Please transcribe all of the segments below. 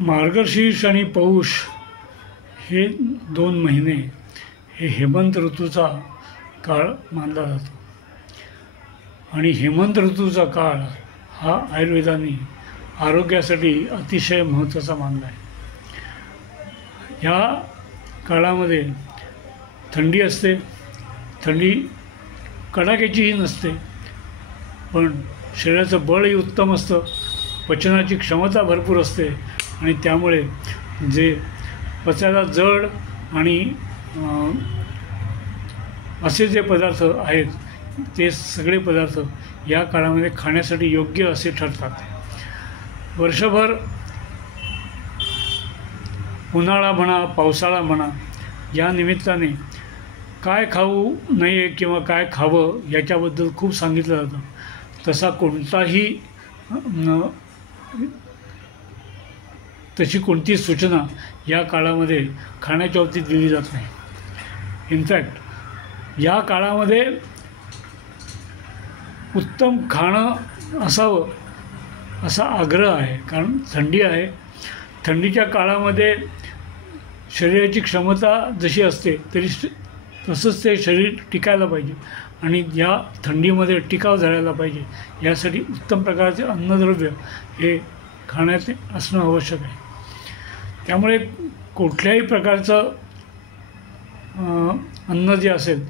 मार्गशीर्ष आणि पौष हे 2 महिने हे हेमंत ऋतूचा काळ मानला जातो आणि हेमंत ऋतूचा काळ हा आयुर्वेदाने आरोग्यासाठी अतिशय महत्त्वाचा मानला आहे। ह्या काळामध्ये थंडी असते, थंडी कडाक्याचीही नसते, पण शरीराचं बळही उत्तम असतं, पचनाची क्षमता भरपूर असते आणि त्यामुळे जे पचायला जड आणि असे जे पदार्थ आहेत ते सगळे पदार्थ या काळामध्ये खाण्यासाठी योग्य असे ठरतात। वर्षभर उन्हाळा म्हणा पावसाळा म्हणा या निमित्ताने काय खाऊ नये किंवा काय खावं याच्याबद्दल खूप सांगितलं जातं, तसा तशी कोणती सूचना या काळामध्ये खाण्याच्या बाबतीत दिली जात नाही। इनफॅक्ट या काळामध्ये उत्तम खाणं असावं असा आग्रह आहे, कारण थंडी आहे। थंडीच्या काळामध्ये शरीराची क्षमता जशी असते तसंच ते शरीर टिकायला पाहिजे आणि या थंडीमध्ये टिकाव झालेला पाहिजे, यासाठी उत्तम प्रकारचे अन्नद्रव्य हे खाण्याचे असणं आवश्यक आहे। त्यामुळे कुठल्याही प्रकारचं अन्न जे असेल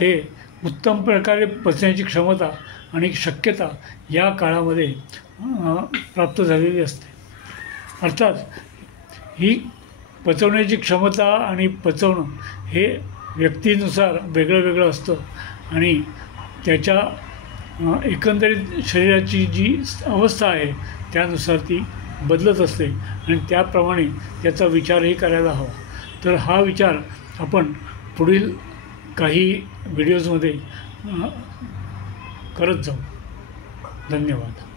ते उत्तम प्रकारे पचण्याची क्षमता आणि शक्यता या काळामध्ये प्राप्त झालेली असते। अर्थात ही पचवण्याची क्षमता आणि पचवणं हे व्यक्तीनुसार वेगळं वेगळं असतं आणि त्याच्या एकंदरीत शरीराची जी अवस्था आहे त्यानुसार ती बदलत असते आणि त्याप्रमाणे त्याचा विचारही करायला हवा। तर हा विचार आपण पुढील काही व्हिडिओजमध्ये करत जाऊ। धन्यवाद।